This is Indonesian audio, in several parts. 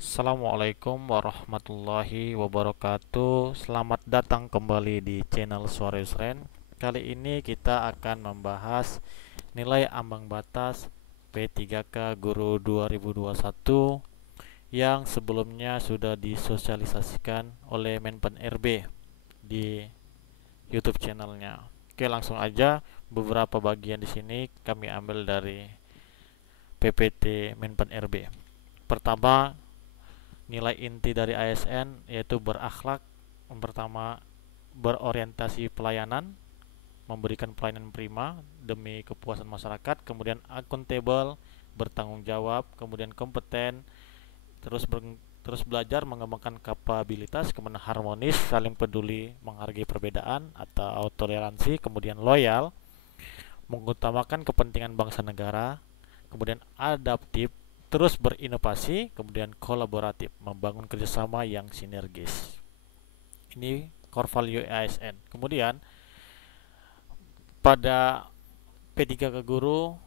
Assalamualaikum warahmatullahi wabarakatuh. Selamat datang kembali di channel Suara Yusren. Kali ini kita akan membahas nilai ambang batas P3K Guru 2021 yang sebelumnya sudah disosialisasikan oleh Menpan RB di YouTube channelnya. Oke, langsung aja. Beberapa bagian di sini kami ambil dari PPT Menpan RB. Pertama, nilai inti dari ASN yaitu berakhlak. Yang pertama, berorientasi pelayanan, memberikan pelayanan prima demi kepuasan masyarakat. Kemudian akuntabel, bertanggung jawab. Kemudian kompeten, terus belajar mengembangkan kapabilitas. Kemudian harmonis, saling peduli, menghargai perbedaan atau toleransi. Kemudian loyal, mengutamakan kepentingan bangsa negara. Kemudian adaptif, terus berinovasi. Kemudian kolaboratif, membangun kerjasama yang sinergis. Ini core value ASN. Kemudian pada P3K Guru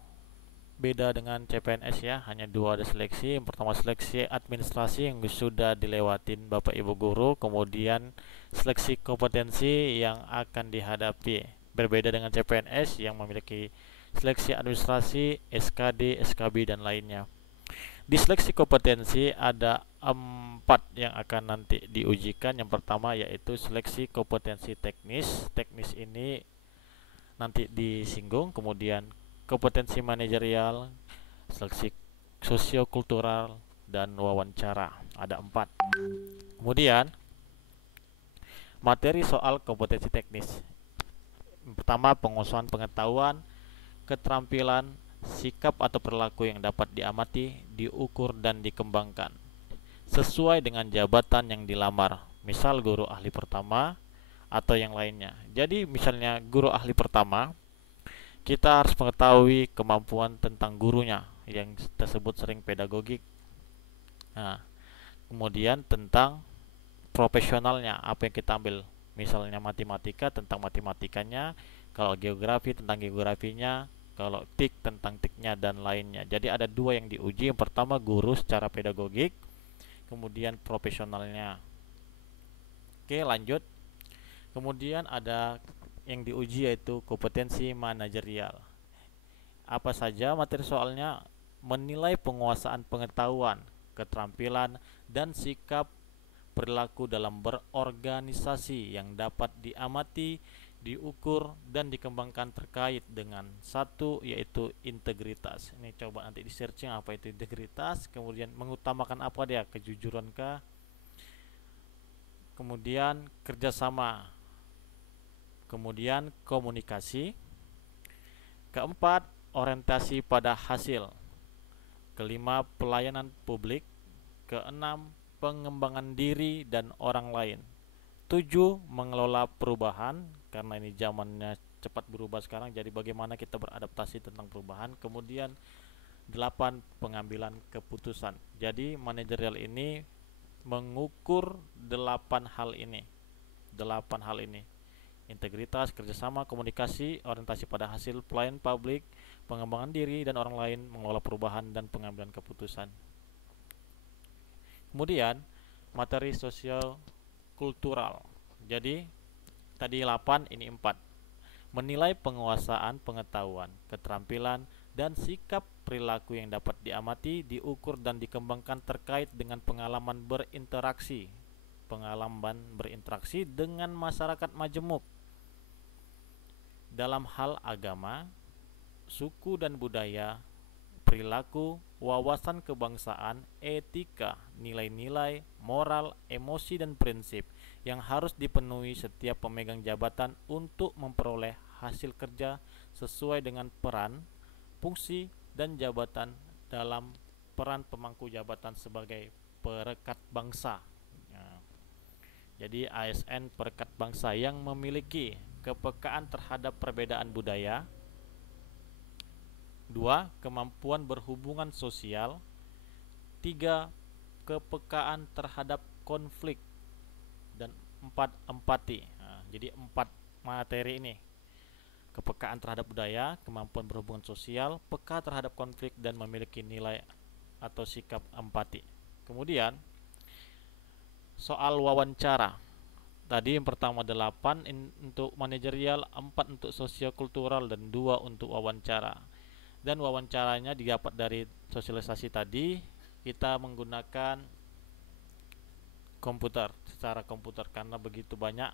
beda dengan CPNS ya, hanya dua ada seleksi. Yang pertama seleksi administrasi yang sudah dilewatin Bapak Ibu Guru, kemudian seleksi kompetensi yang akan dihadapi. Berbeda dengan CPNS yang memiliki seleksi administrasi, SKD, SKB dan lainnya. Di seleksi kompetensi ada 4 yang akan nanti diujikan. Yang pertama yaitu seleksi kompetensi teknis. Teknis ini nanti disinggung. Kemudian kompetensi manajerial, seleksi sosiokultural, dan wawancara. Ada 4. Kemudian materi soal kompetensi teknis. Yang pertama penguasaan pengetahuan, keterampilan, sikap atau perilaku yang dapat diamati, diukur dan dikembangkan sesuai dengan jabatan yang dilamar. Misal guru ahli pertama atau yang lainnya. Jadi misalnya guru ahli pertama, kita harus mengetahui kemampuan tentang gurunya yang tersebut sering pedagogik. Nah, kemudian tentang profesionalnya, apa yang kita ambil. Misalnya matematika, tentang matematikanya. Kalau geografi, tentang geografinya. Kalau TIK, tentang TIK-nya dan lainnya. Jadi ada 2 yang diuji. Yang pertama guru secara pedagogik, kemudian profesionalnya. Oke, lanjut. Kemudian ada yang diuji yaitu kompetensi manajerial. Apa saja materi soalnya? Menilai penguasaan pengetahuan, keterampilan, dan sikap perilaku dalam berorganisasi yang dapat diamati, diukur, dan dikembangkan terkait dengan satu yaitu integritas. Ini coba nanti di searching apa itu integritas. Kemudian mengutamakan apa dia, kejujurankah. Kemudian kerjasama. Kemudian komunikasi. Keempat, orientasi pada hasil. Kelima, pelayanan publik. Keenam, pengembangan diri dan orang lain. 7, mengelola perubahan, karena ini zamannya cepat berubah sekarang, jadi bagaimana kita beradaptasi tentang perubahan. Kemudian 8, pengambilan keputusan. Jadi manajerial ini mengukur 8 hal ini. 8 hal ini. Integritas, kerjasama, komunikasi, orientasi pada hasil, pelayanan publik, pengembangan diri dan orang lain, mengelola perubahan, dan pengambilan keputusan. Kemudian materi sosial kultural. Jadi tadi 8, ini 4. Menilai penguasaan pengetahuan, keterampilan, dan sikap perilaku yang dapat diamati, diukur dan dikembangkan terkait dengan pengalaman berinteraksi dengan masyarakat majemuk dalam hal agama, suku dan budaya, perilaku, wawasan kebangsaan, etika, nilai-nilai, moral, emosi dan prinsip yang harus dipenuhi setiap pemegang jabatan untuk memperoleh hasil kerja sesuai dengan peran, fungsi, dan jabatan dalam peran pemangku jabatan sebagai perekat bangsa. Nah, jadi ASN perekat bangsa yang memiliki kepekaan terhadap perbedaan budaya. 2, kemampuan berhubungan sosial. 3, kepekaan terhadap konflik. Dan 4, empati. Nah, jadi 4 materi ini. Kepekaan terhadap budaya, kemampuan berhubungan sosial, peka terhadap konflik, dan memiliki nilai atau sikap empati. Kemudian soal wawancara. Tadi yang pertama 8 untuk manajerial, 4 untuk sosiokultural, dan 2 untuk wawancara. Dan wawancaranya didapat dari sosialisasi tadi, kita menggunakan komputer, secara komputer, karena begitu banyak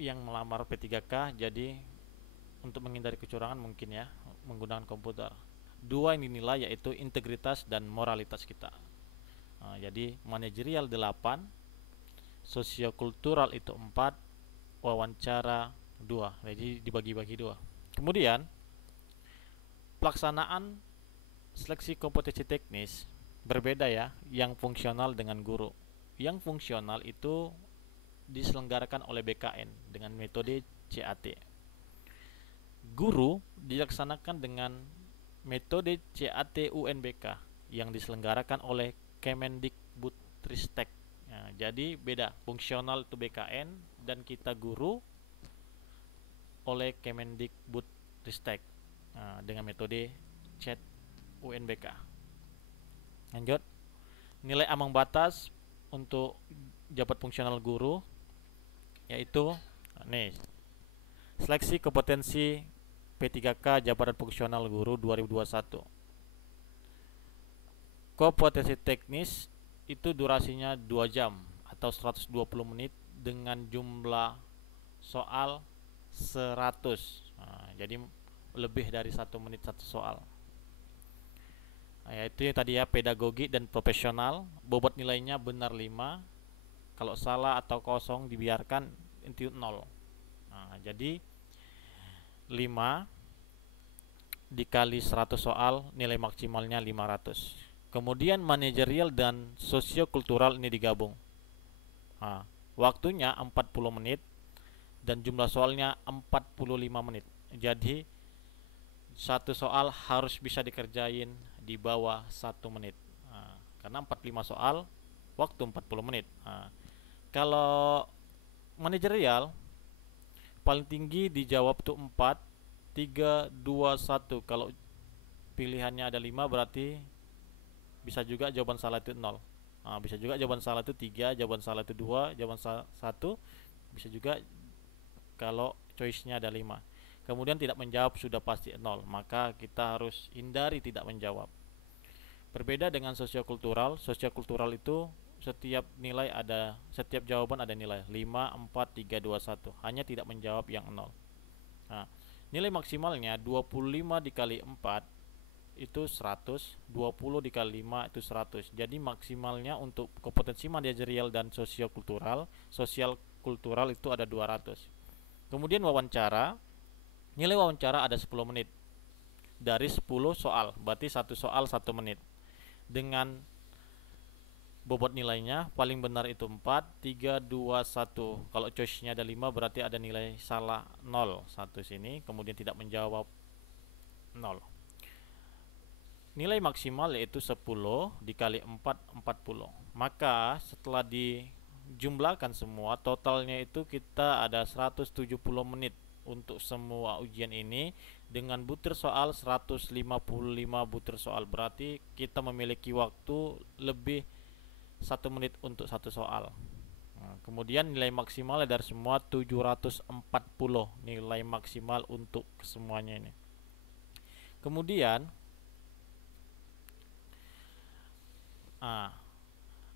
yang melamar P3K, jadi untuk menghindari kecurangan mungkin ya menggunakan komputer. Dua yang dinilai yaitu integritas dan moralitas kita. Nah, jadi manajerial 8, sosiokultural itu 4, wawancara 2. Jadi dibagi-bagi 2. Kemudian pelaksanaan seleksi kompetensi teknis berbeda ya, yang fungsional dengan guru. Yang fungsional itu diselenggarakan oleh BKN dengan metode CAT. Guru dilaksanakan dengan metode CAT UNBK yang diselenggarakan oleh Kemendikbudristek. Nah, jadi beda, fungsional itu BKN dan kita guru oleh Kemendikbudristek, dengan metode CAT UNBK. Lanjut, nilai ambang batas untuk jabat fungsional guru yaitu nih, seleksi kompetensi P3K jabatan fungsional guru 2021. Kompetensi teknis itu durasinya 2 jam atau 120 menit dengan jumlah soal 100. Nah, jadi lebih dari 1 menit satu soal. Nah, yaitu tadi ya, pedagogi dan profesional, bobot nilainya benar 5, kalau salah atau kosong dibiarkan inti 0. Nah, jadi 5 dikali 100 soal, nilai maksimalnya 500. Kemudian manajerial dan sosiokultural ini digabung. Nah, waktunya 40 menit dan jumlah soalnya 45 menit. Jadi satu soal harus bisa dikerjain di bawah 1 menit. Nah, karena 45 soal, waktu 40 menit. Nah, kalau manajerial paling tinggi dijawab tuh 4, 3, 2, 1. Kalau pilihannya ada 5 berarti bisa juga jawaban salah itu 0. Nah, bisa juga jawaban salah itu 3, jawaban salah itu 2, jawaban salah 1. Bisa juga kalau choice-nya ada 5. Kemudian tidak menjawab sudah pasti 0, maka kita harus hindari tidak menjawab. Berbeda dengan sosiokultural. Sosiokultural itu setiap jawaban ada nilai 5, 4, 3, 2, 1. Hanya tidak menjawab yang 0. Nah, nilai maksimalnya 25 dikali 4 itu 100, 20 dikali 5 itu 100. Jadi maksimalnya untuk kompetensi manajerial dan sosial kultural itu ada 200. Kemudian wawancara, nilai wawancara ada 10 menit dari 10 soal, berarti satu soal 1 menit. Dengan bobot nilainya paling benar itu 4, 3, 2, 1. Kalau choice-nya ada 5 berarti ada nilai salah 0, 1 sini, kemudian tidak menjawab 0. Nilai maksimal yaitu 10 dikali 4, 40. Maka setelah dijumlahkan semua, totalnya itu kita ada 170 menit untuk semua ujian ini dengan butir soal 155 butir soal. Berarti kita memiliki waktu lebih 1 menit untuk satu soal. Nah, kemudian nilai maksimal dari semua 740 nilai maksimal untuk semuanya ini. Kemudian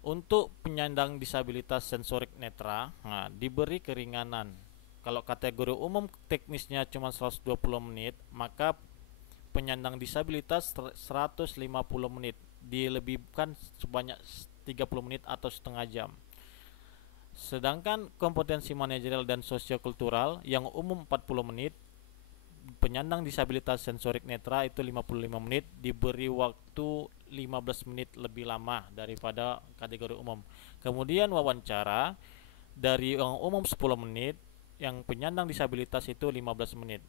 untuk penyandang disabilitas sensorik netra, diberi keringanan. Kalau kategori umum teknisnya cuma 120 menit, maka penyandang disabilitas 150 menit, dilebihkan sebanyak 30 menit atau setengah jam. Sedangkan kompetensi manajerial dan sosiokultural yang umum 40 menit, penyandang disabilitas sensorik netra itu 55 menit, diberi waktu 15 menit lebih lama daripada kategori umum. Kemudian wawancara dari yang umum 10 menit, yang penyandang disabilitas itu 15 menit.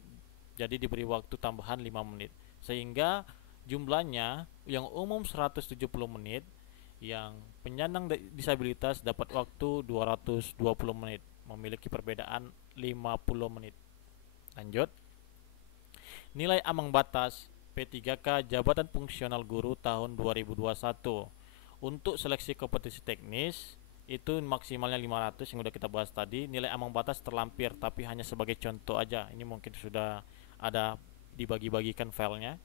Jadi diberi waktu tambahan 5 menit. Sehingga jumlahnya yang umum 170 menit, yang penyandang disabilitas dapat waktu 220 menit, memiliki perbedaan 50 menit. Lanjut. Nilai ambang batas P3K Jabatan Fungsional Guru tahun 2021. Untuk seleksi kompetensi teknis itu maksimalnya 500 yang udah kita bahas tadi. Nilai ambang batas terlampir tapi hanya sebagai contoh aja. Ini mungkin sudah ada dibagi-bagikan filenya.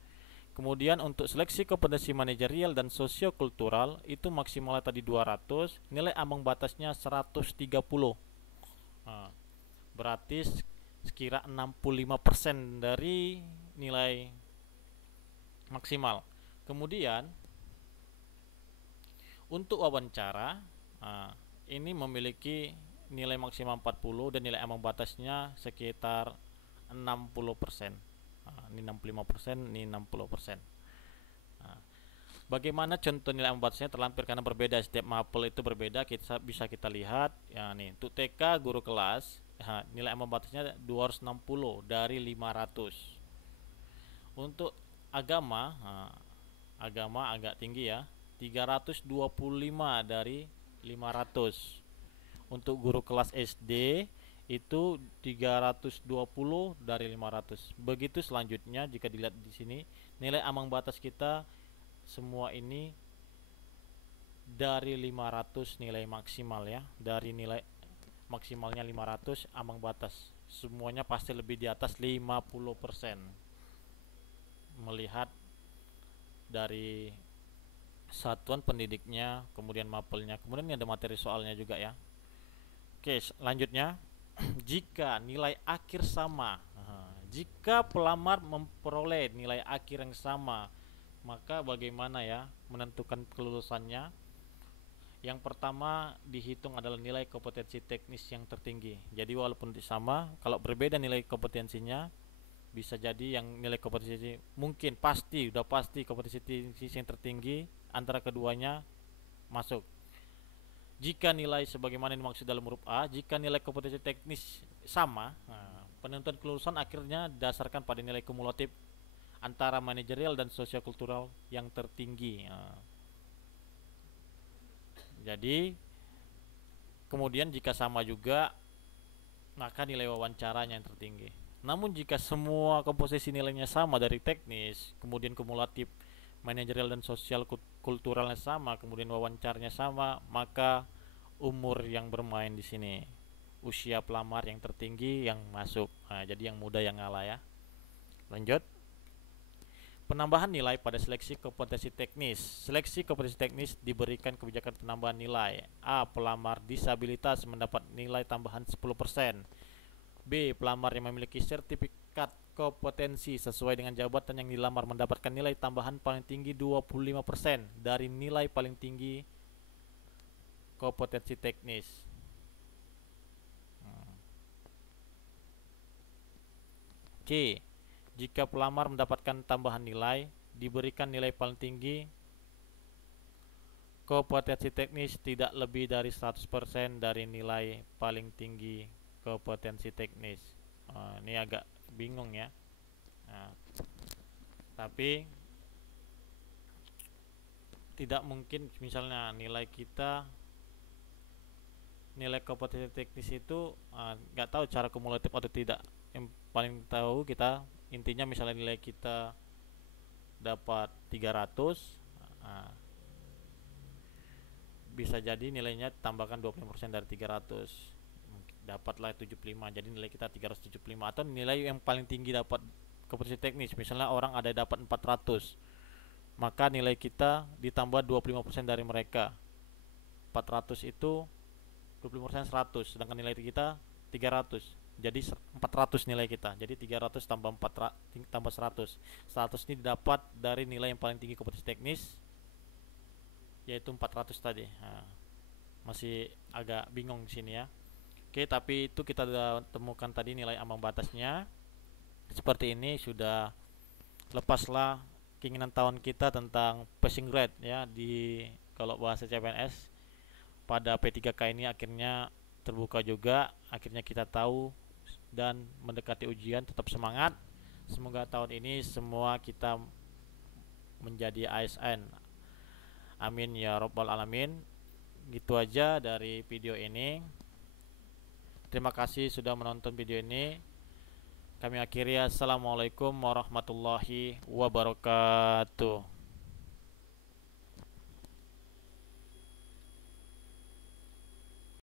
Kemudian untuk seleksi kompetensi manajerial dan sosiokultural itu maksimalnya tadi 200, nilai ambang batasnya 130. Nah, berarti sekira 65% dari nilai maksimal. Kemudian untuk wawancara, ini memiliki nilai maksimal 40 dan nilai ambang batasnya sekitar 60%. Ini 65%, ini 60%. Bagaimana contoh nilai ambang batasnya terlampir karena berbeda, setiap mapel itu berbeda. Bisa kita lihat ya, nih untuk TK guru kelas, nilai ambang batasnya 260 dari 500. Untuk agama, agama agak tinggi ya, 325 dari 500. Untuk guru kelas SD itu 320 dari 500. Begitu selanjutnya jika dilihat di sini, nilai ambang batas kita semua ini dari 500 nilai maksimal ya. Dari nilai maksimalnya 500 ambang batas. Semuanya pasti lebih di atas 50%. Melihat dari satuan pendidiknya, kemudian mapelnya, kemudian ini ada materi soalnya juga ya. Oke, selanjutnya jika nilai akhir sama, jika pelamar memperoleh nilai akhir yang sama, maka bagaimana ya menentukan kelulusannya? Yang pertama dihitung adalah nilai kompetensi teknis yang tertinggi. Jadi walaupun sama, kalau berbeda nilai kompetensinya, bisa jadi yang nilai kompetensi mungkin udah pasti kompetensi yang tertinggi antara keduanya masuk. Jika nilai sebagaimana dimaksud dalam huruf A, jika nilai kompetensi teknis sama, penentuan kelulusan akhirnya dasarkan pada nilai kumulatif antara manajerial dan sosiokultural yang tertinggi. Jadi kemudian jika sama juga, maka nilai wawancaranya yang tertinggi. Namun jika semua komposisi nilainya sama dari teknis, kemudian kumulatif manajerial dan sosial kulturalnya sama, kemudian wawancaranya sama, maka umur yang bermain di sini, usia pelamar yang tertinggi yang masuk. Jadi yang muda yang ngalah ya. Lanjut. Penambahan nilai pada seleksi kompetensi teknis. Seleksi kompetensi teknis diberikan kebijakan penambahan nilai. A. Pelamar disabilitas mendapat nilai tambahan 10%. B. Pelamar yang memiliki sertifikat kompetensi sesuai dengan jabatan yang dilamar mendapatkan nilai tambahan paling tinggi 25% dari nilai paling tinggi kompetensi teknis. C. Jika pelamar mendapatkan tambahan nilai, diberikan nilai paling tinggi kompetensi teknis tidak lebih dari 100% dari nilai paling tinggi kompetensi teknis. Ini agak bingung ya. Tapi tidak mungkin misalnya nilai kompetensi teknis itu nggak tahu cara kumulatif atau tidak. Yang paling tahu kita intinya misalnya nilai kita dapat 300, bisa jadi nilainya tambahkan 25% dari 300, dapatlah 75, jadi nilai kita 375. Atau nilai yang paling tinggi dapat kompetensi teknis, misalnya orang ada dapat 400, maka nilai kita ditambah 25% dari mereka. 400 itu 25% 100, sedangkan nilai kita 300, jadi 400 nilai kita. Jadi 300 tambah 100. 100 ini didapat dari nilai yang paling tinggi kompetensi teknis, yaitu 400 tadi. Masih agak bingung di sini ya. Oke, tapi itu kita sudah temukan tadi nilai ambang batasnya. Seperti ini sudah lepaslah keinginan tahun kita tentang passing grade ya, di kalau bahasa CPNS. Pada P3K ini akhirnya terbuka juga, akhirnya kita tahu dan mendekati ujian. Tetap semangat, semoga tahun ini semua kita menjadi ASN, amin ya robbal alamin. Gitu aja dari video ini. Terima kasih sudah menonton video ini. Kami akhiri, assalamualaikum warahmatullahi wabarakatuh.